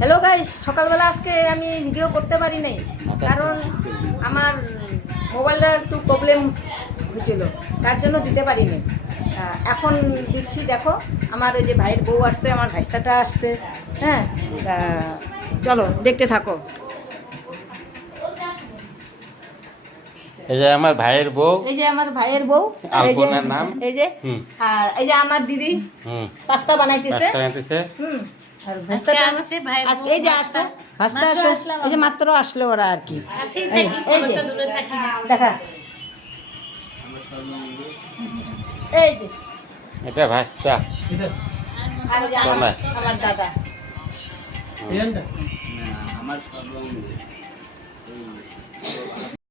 Hello guys, সকালবেলা আজকে আমি ভিডিও করতে পারি নাই, কারণ আমার মোবাইলটা একটু প্রবলেম হয়েছিল, তার জন্য দিতে পারিনি। এখন দিচ্ছি। দেখো, আমার ওই যে ভাইয়ের বউ আসছে, আমার ভাইস্তাটা আসছে। হ্যাঁ, চলো দেখতে থাকো। এই যে আমার ভাইয়ের বউ, এই যে আমার ভাইয়ের বউ, আলপনার নাম, এই যে, আর এই যে আমার দিদি পাস্তা বানাইতেছে। আর ভাস্তাটা আসছে, আজকে এই যে আসছে, ভাস্তা আসছে, এই যে মাত্র আসলো ওরা আর কি। এই যে দেখা, এই যে এটা ভাস্তা, আর এই যে আমার দাদা। আমার